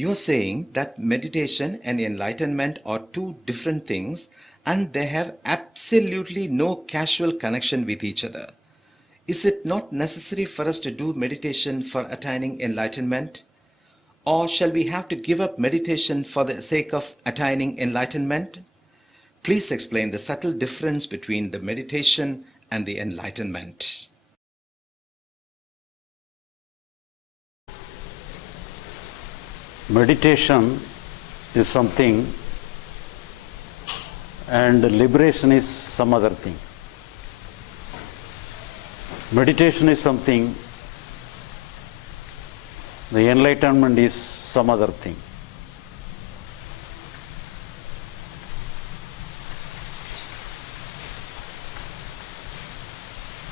You are saying that meditation and enlightenment are two different things and they have absolutely no causal connection with each other. Is it not necessary for us to do meditation for attaining enlightenment? Or shall we have to give up meditation for the sake of attaining enlightenment? Please explain the subtle difference between the meditation and the enlightenment. Meditation is something and liberation is some other thing. Meditation is something, the enlightenment is some other thing.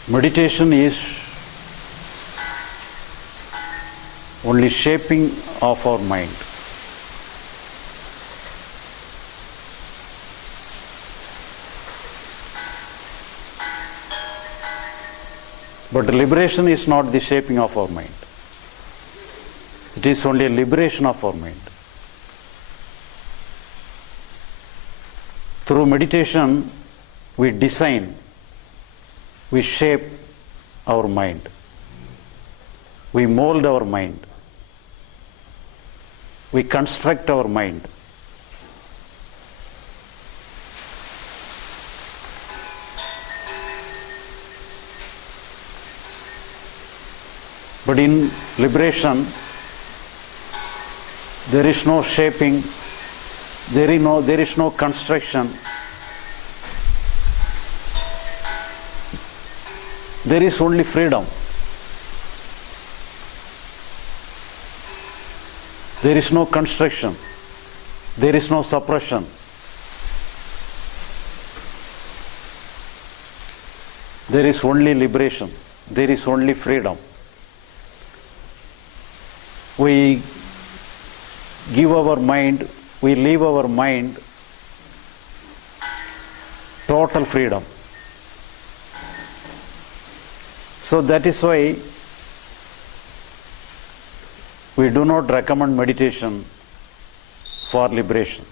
Meditation is only shaping of our mind. But liberation is not the shaping of our mind. It is only a liberation of our mind. Through meditation, we design, we shape our mind. We mold our mind. We construct our mind. But in liberation, there is no shaping, there is no construction. There is only freedom. There is no construction. There is no suppression. There is only liberation. There is only freedom. We give our mind, we leave our mind total freedom. So that is why we do not recommend meditation for liberation.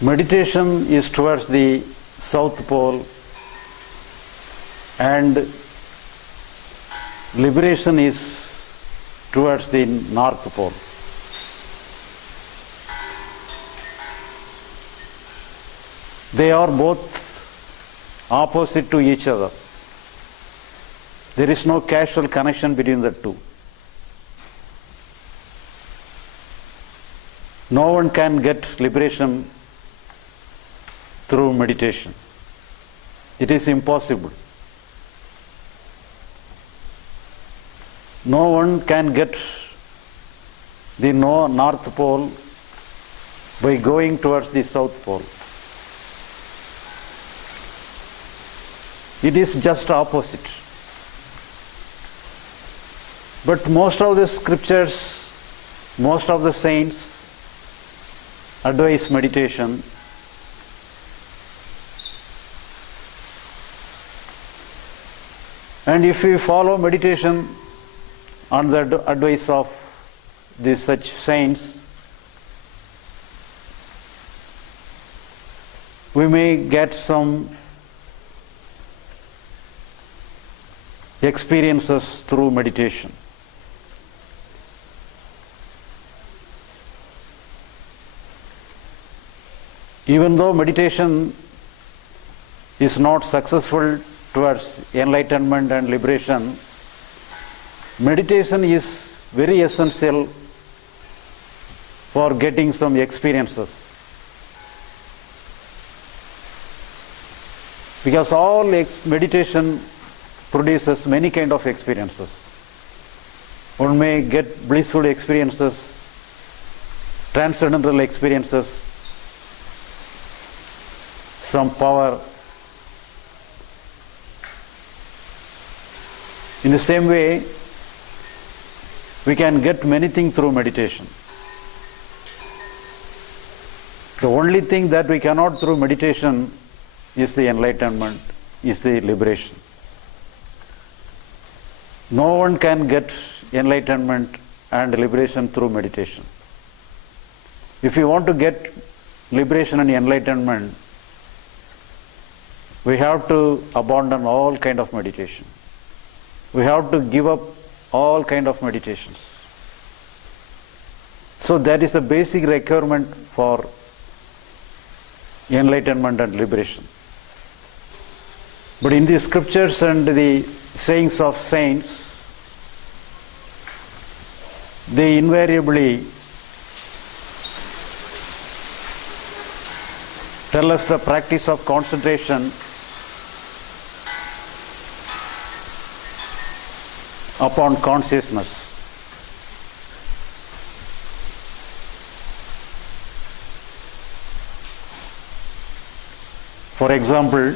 Meditation is towards the South Pole and liberation is towards the North Pole. They are both opposite to each other. There is no causal connection between the two. No one can get liberation through meditation. It is impossible. No one can get the North Pole by going towards the South Pole. It is just opposite. But most of the scriptures, most of the saints advise meditation. And if we follow meditation on the advice of these such saints, we may get some experiences through meditation. Even though meditation is not successful towards enlightenment and liberation, meditation is very essential for getting some experiences. Because all meditation produces many kind of experiences. One may get blissful experiences, transcendental experiences, some power. In the same way, we can get many things through meditation. The only thing that we cannot through meditation is the enlightenment, is the liberation. No one can get enlightenment and liberation through meditation. If you want to get liberation and enlightenment, we have to abandon all kind of meditation. We have to give up all kind of meditations. So that is the basic requirement for enlightenment and liberation. But in the scriptures and the sayings of saints, they invariably tell us the practice of concentration upon consciousness. For example,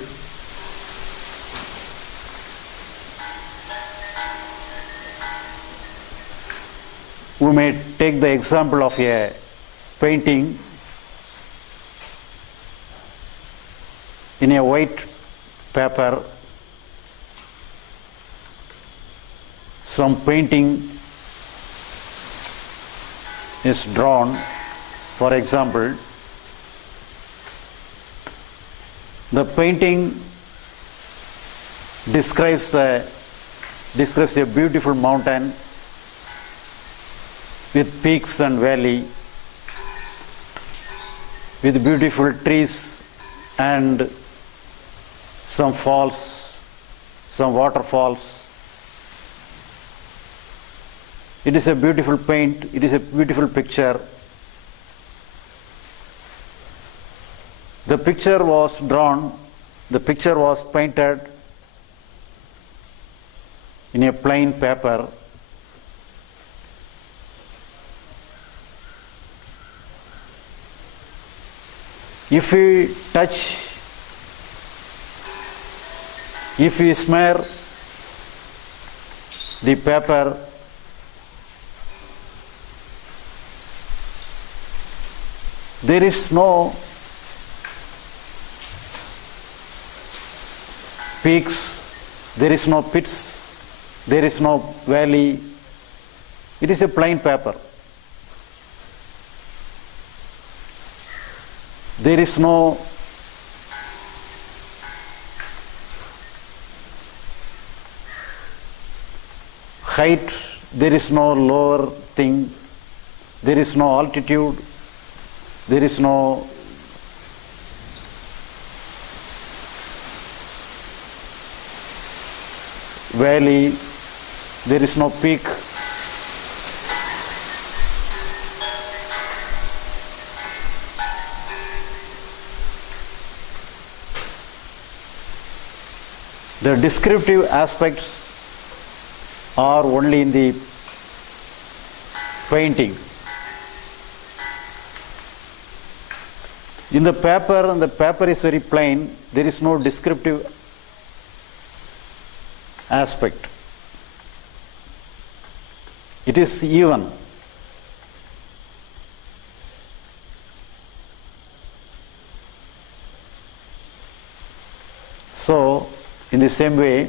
we may take the example of a painting in a white paper. Some painting is drawn, for example. The painting describes a beautiful mountain with peaks and valley, with beautiful trees and some falls, some waterfalls. It is a beautiful paint, it is a beautiful picture. The picture was drawn, the picture was painted in a plain paper. If we touch, if we smear the paper, there is no peaks, there is no pits, there is no valley. It is a plain paper. There is no height, there is no lower thing, there is no altitude, there is no valley, there is no peak. The descriptive aspects are only in the painting. In the paper, and the paper is very plain, there is no descriptive aspect. It is even. So, in the same way,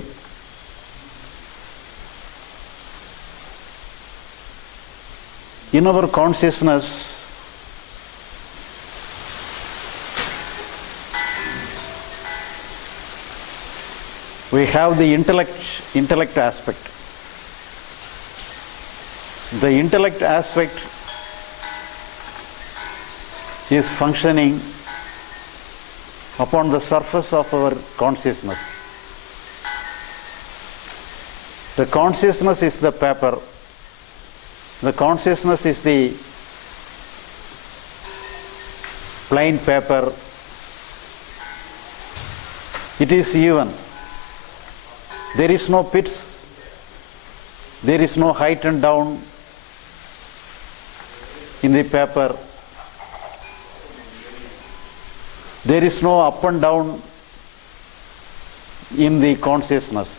in our consciousness, we have the intellect aspect. The intellect aspect is functioning upon the surface of our consciousness. The consciousness is the paper. The consciousness is the plain paper. It is even. There is no pits, there is no height and down in the paper, there is no up and down in the consciousness.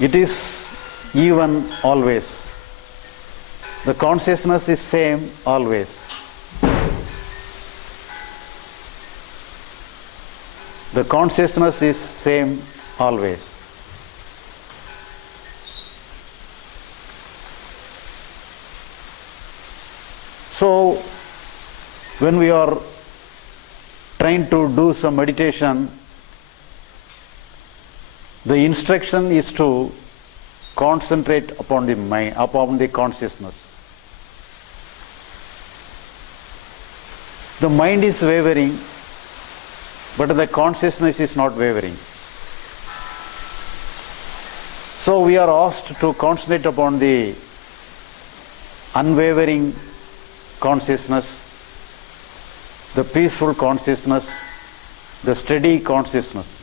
It is even always. The consciousness is same always. The consciousness is same always. when we are trying to do some meditation, the instruction is to concentrate upon the mind, upon the consciousness. The mind is wavering, but the consciousness is not wavering. So we are asked to concentrate upon the unwavering consciousness, the peaceful consciousness, the steady consciousness.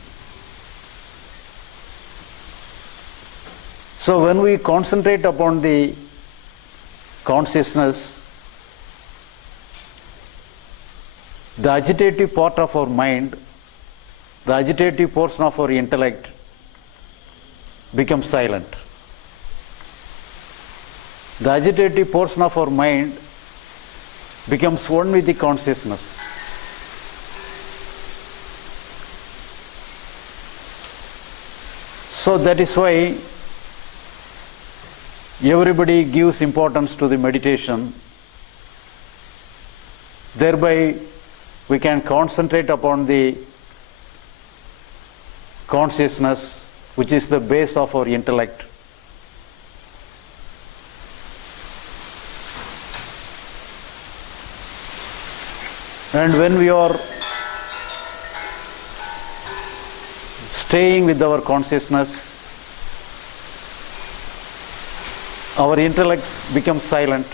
So when we concentrate upon the consciousness, the agitative part of our mind, the agitative portion of our intellect becomes silent. The agitative portion of our mind becomes one with the consciousness. So that is why everybody gives importance to the meditation. Thereby we can concentrate upon the consciousness, which is the base of our intellect. And when we are staying with our consciousness, our intellect becomes silent.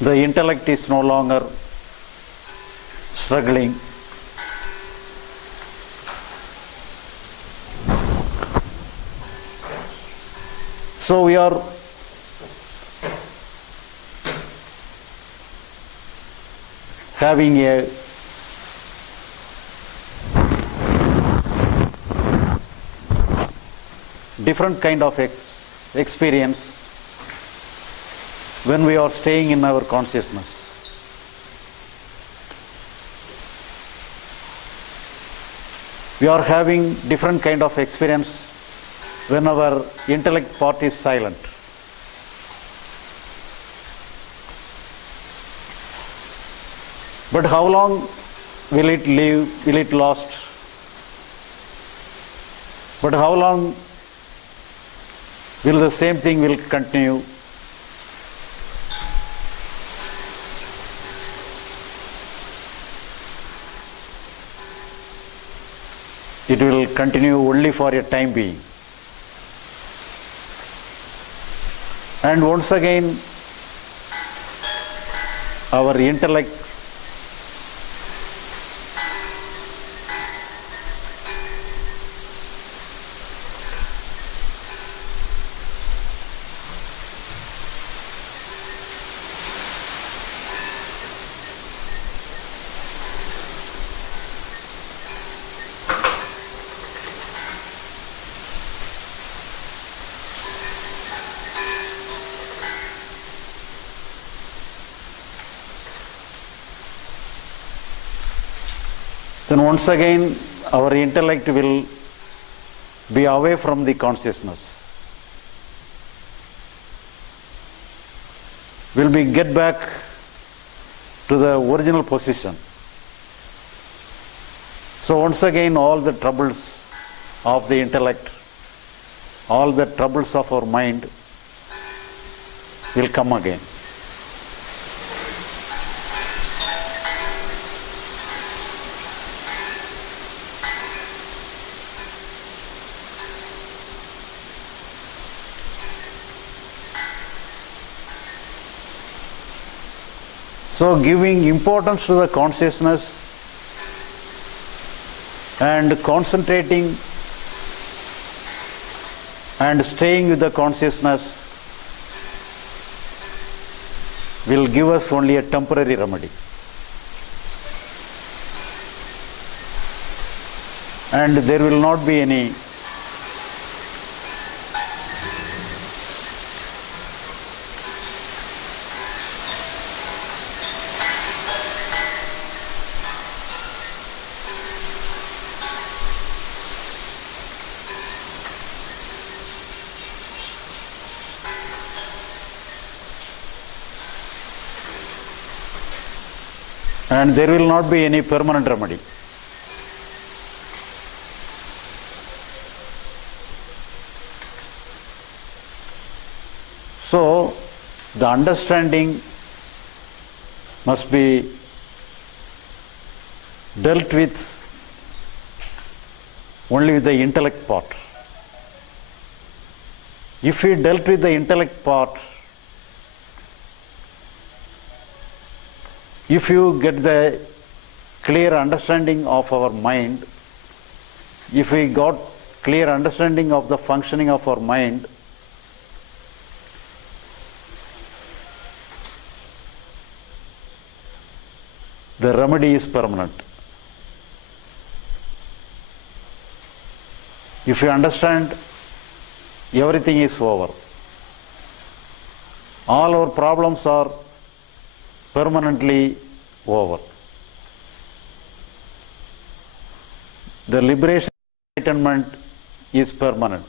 The intellect is no longer struggling. So we are having a different kind of experience when we are staying in our consciousness. We are having different kind of experience when our intellect part is silent. But how long will it live? Will it last? But how long will the same thing will continue? It will continue only for a time being. And once again, our intellect then once again our intellect will be away from the consciousness. Will be get back to the original position. So once again all the troubles of the intellect, all the troubles of our mind will come again. So giving importance to the consciousness and concentrating and staying with the consciousness will give us only a temporary remedy. And there will not be any and there will not be any permanent remedy. So, the understanding must be dealt with only with the intellect part. If we dealt with the intellect part, if you get the clear understanding of our mind, if we got clear understanding of the functioning of our mind, the remedy is permanent. If you understand, everything is over. All our problems are permanently over. The liberation enlightenment is permanent.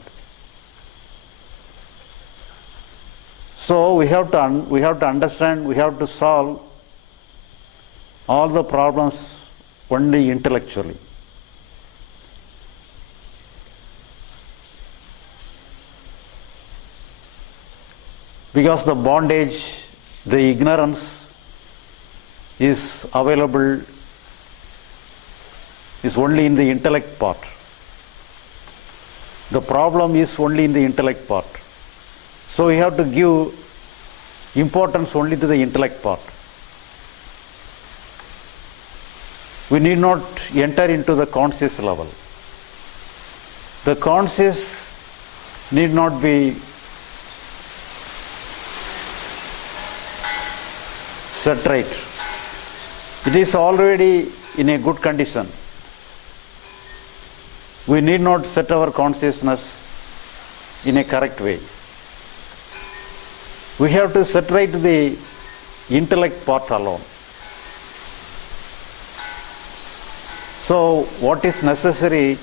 So we have to understand, we have to solve all the problems only intellectually. Because the bondage, the ignorance is available, is only in the intellect part. The problem is only in the intellect part. So we have to give importance only to the intellect part. We need not enter into the conscious level. The conscious need not be set right. It is already in a good condition. We need not set our consciousness in a correct way. We have to set right the intellect part alone. So what is necessary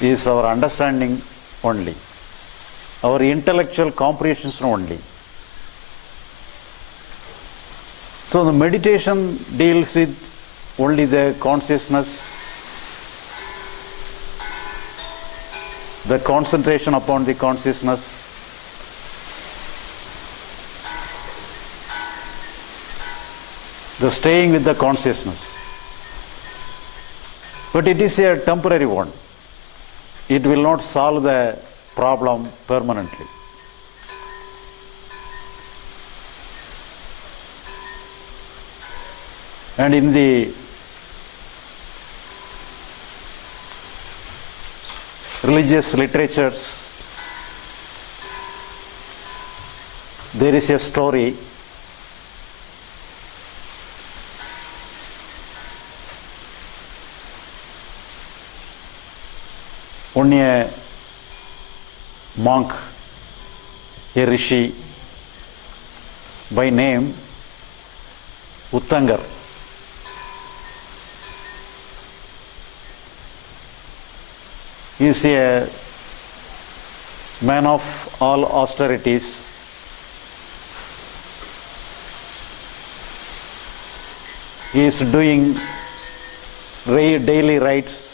is our understanding only, our intellectual comprehension only. So the meditation deals with only the consciousness, the concentration upon the consciousness, the staying with the consciousness. But it is a temporary one. It will not solve the problem permanently. And in the religious literatures, there is a story only a monk, a rishi by name Uttangar. He is a man of all austerities. He is doing daily rites,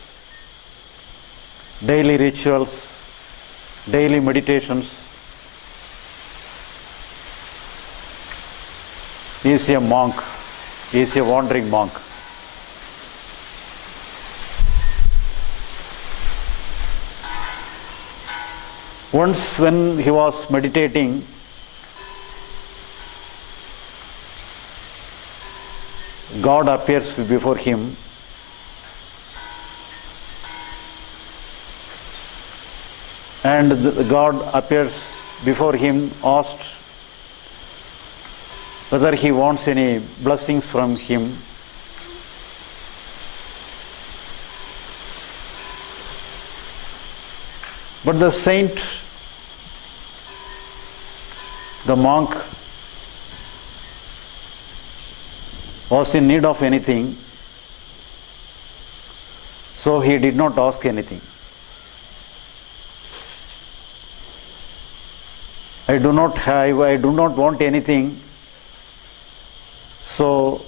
daily rituals, daily meditations. He is a monk, he is a wandering monk. Once when he was meditating, God appears before him and God appears before him, asked whether he wants any blessings from him. But the saint, the monk, was in need of anything, so he did not ask anything. I do not want anything, So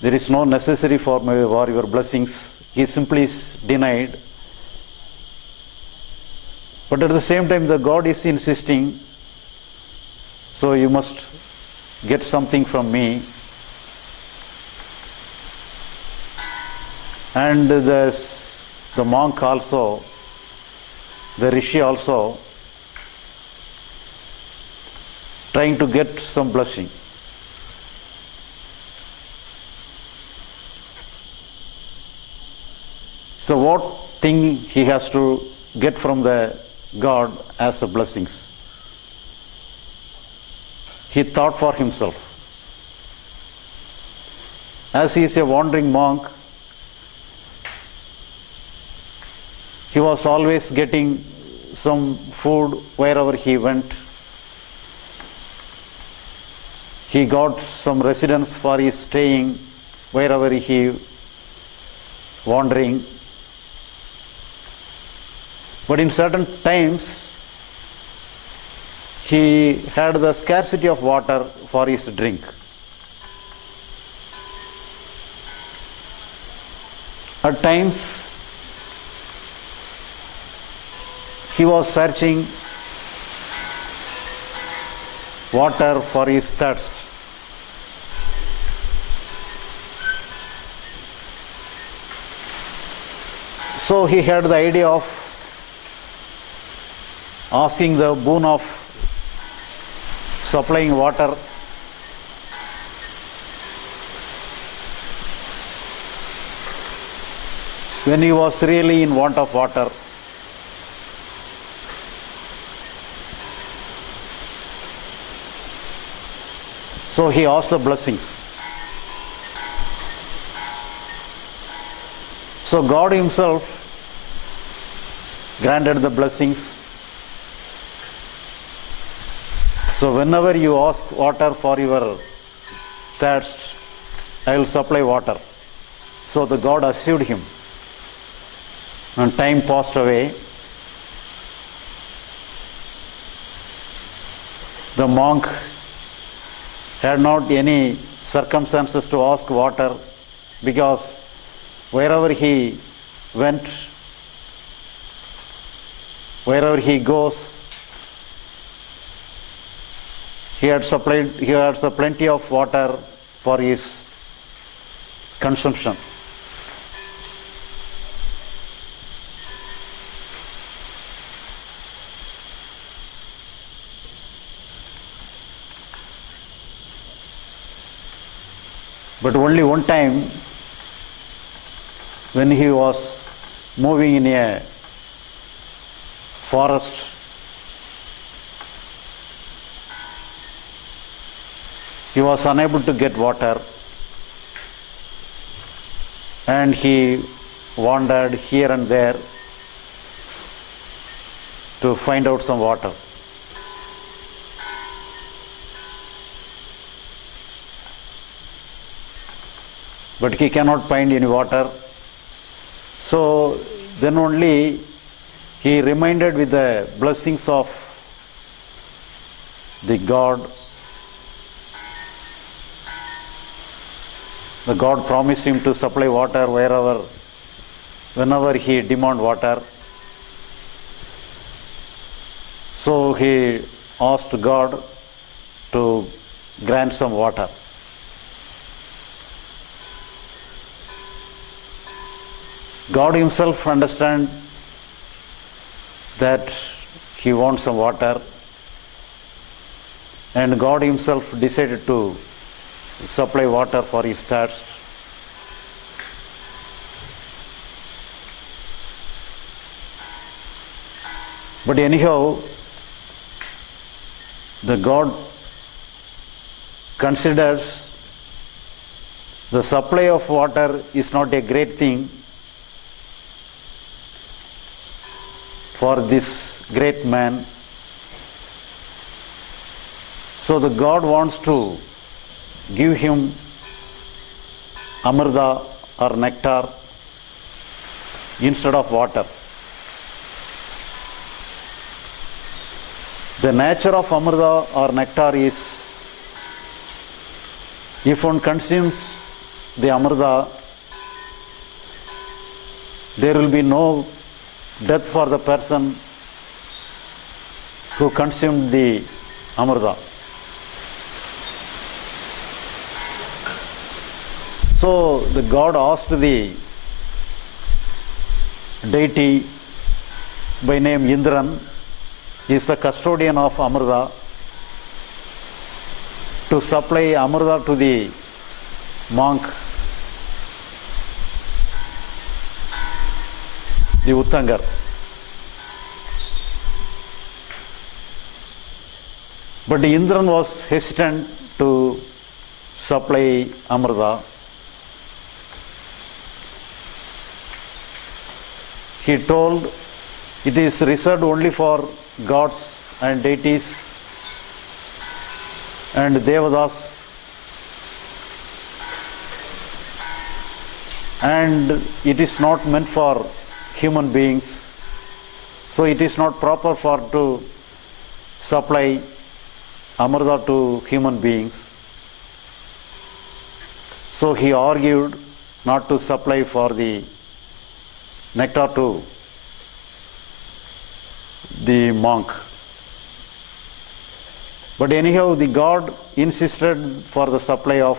there is no necessary for your blessings. He simply is denied. But at the same time, the God is insisting, so you must get something from me. And the monk also, the rishi also, trying to get some blessing. So what thing he has to get from the God as a blessings? He thought for himself. As he is a wandering monk, he was always getting some food wherever he went. He got some residence for his staying wherever he wandering. But in certain times, he had the scarcity of water for his drink. At times, he was searching water for his thirst. So he had the idea of asking the boon of supplying water. When he was really in want of water. So he asked the blessings. So God himself granted the blessings. So whenever you ask water for your thirst, I will supply water. So the God assured him. And time passed away. The monk had not any circumstances to ask water, because wherever he went, wherever he goes, he had plenty of water for his consumption. But only one time, when he was moving in a forest, he was unable to get water, and he wandered here and there to find out some water. But he cannot find any water. So then only he reminded with the blessings of the God. The God promised him to supply water whenever he demand water. So he asked God to grant some water. God himself understands that he wants some water, and God himself decided to supply water for his thirst. But anyhow, the God considers the supply of water is not a great thing for this great man. So the God wants to give him amrita or nectar instead of water. The nature of amrita or nectar is If one consumes the Amrita, there will be no death for the person who consumed the Amrita. So the God asked the deity by name Indran, is the custodian of Amrita, to supply Amrita to the monk, the Uttangar. But Indran was hesitant to supply Amrita. He told it is reserved only for gods and deities and Devadas, and it is not meant for human beings, so it is not proper for to supply Amrita to human beings. So he argued not to supply for the nectar to the monk. But anyhow, the God insisted for the supply of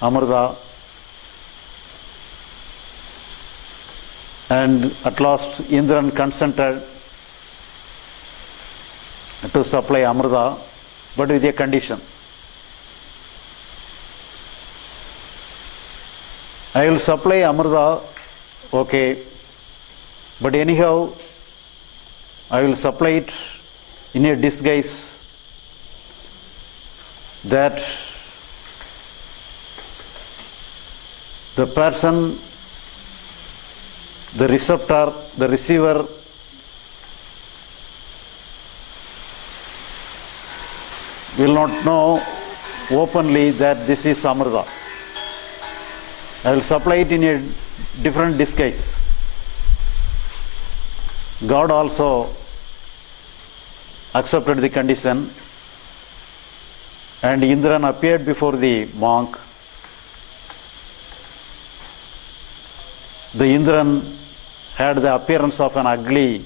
Amrita, and at last Indran consented to supply Amrita, but with a condition. I will supply Amrita, okay, but anyhow I will supply it in a disguise that the person, the receptor, the receiver will not know openly that this is Amrita. I will supply it in a different disguise. God also accepted the condition, and Indran appeared before the monk. The Indran had the appearance of an ugly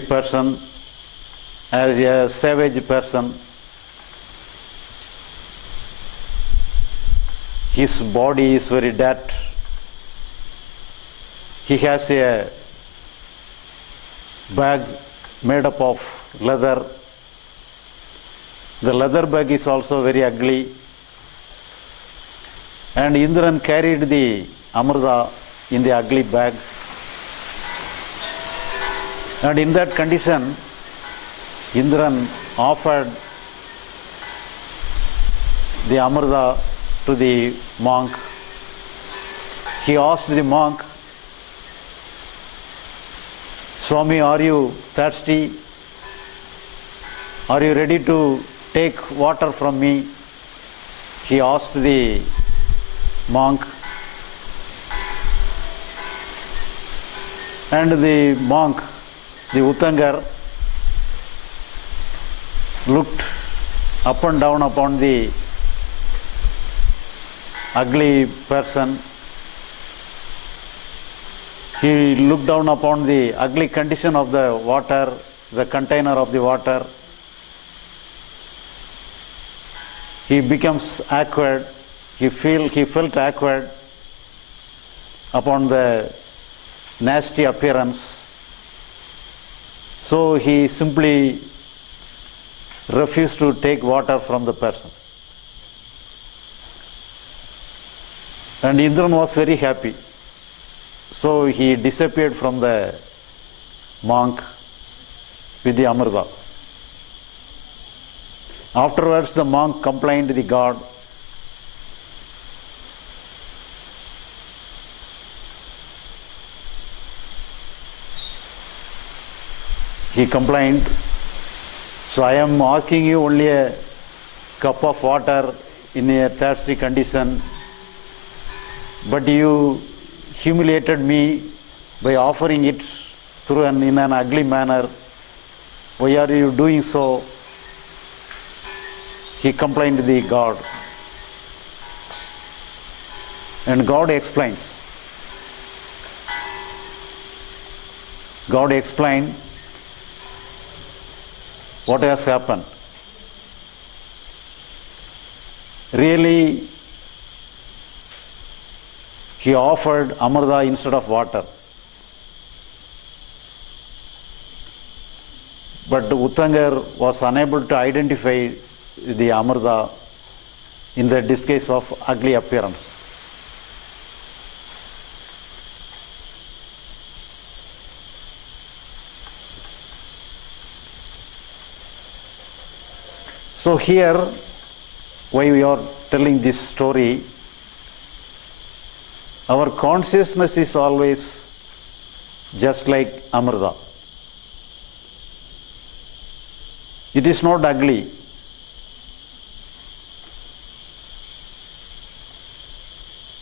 person, as a savage person. His body is very dead. He has a bag made up of leather. The leather bag is also very ugly. And Indran carried the Amrita in the ugly bag. And in that condition, Indran offered the Amrita to the monk. He asked the monk, Swami, are you thirsty? Are you ready to take water from me? He asked the monk. And the monk, the Uttangar, looked up and down upon the ugly person. He looked down upon the ugly condition of the water, the container of the water. He becomes awkward. He felt awkward upon the nasty appearance. So he simply refused to take water from the person. And Indran was very happy. So he disappeared from the monk with the Amrita. Afterwards, the monk complained to the god. He complained, so I am asking you only a cup of water in a thirsty condition, but you humiliated me by offering it in an ugly manner. Why are you doing so? He complained to the God. And God explains. God explained what has happened. Really, he offered Amrita instead of water. But Uttangar was unable to identify the Amrita in the disguise of ugly appearance. So here, why we are telling this story, our consciousness is always just like Amrita. It is not ugly.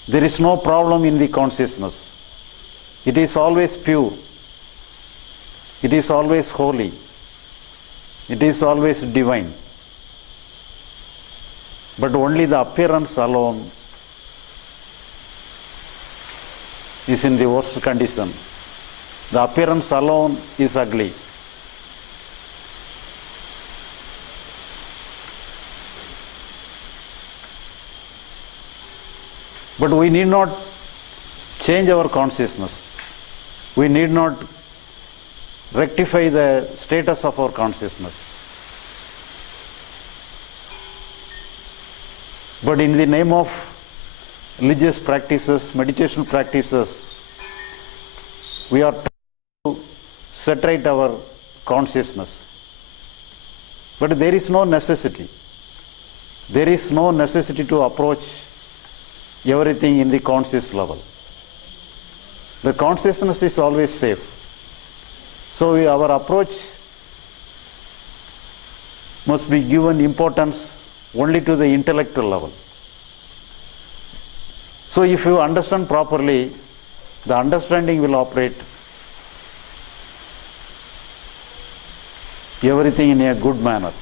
There is no problem in the consciousness. It is always pure. It is always holy. It is always divine. But only the appearance alone is in the worst condition. The appearance alone is ugly. But we need not change our consciousness. We need not rectify the status of our consciousness. But in the name of religious practices, meditation practices, we are trying to saturate our consciousness. But there is no necessity. There is no necessity to approach everything in the conscious level. The consciousness is always safe. So our approach must be given importance only to the intellectual level. So if you understand properly, the understanding will operate everything in a good manner.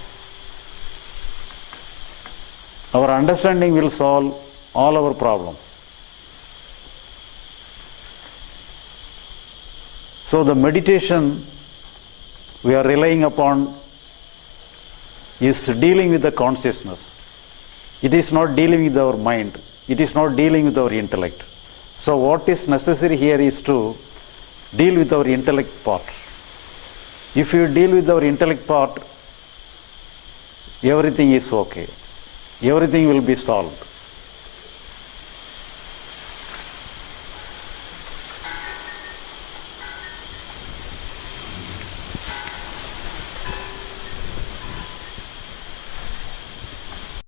Our understanding will solve all our problems. So the meditation we are relying upon is dealing with the consciousness. It is not dealing with our mind. It is not dealing with our intellect. So what is necessary here is to deal with our intellect part. If you deal with our intellect part, everything is okay. Everything will be solved.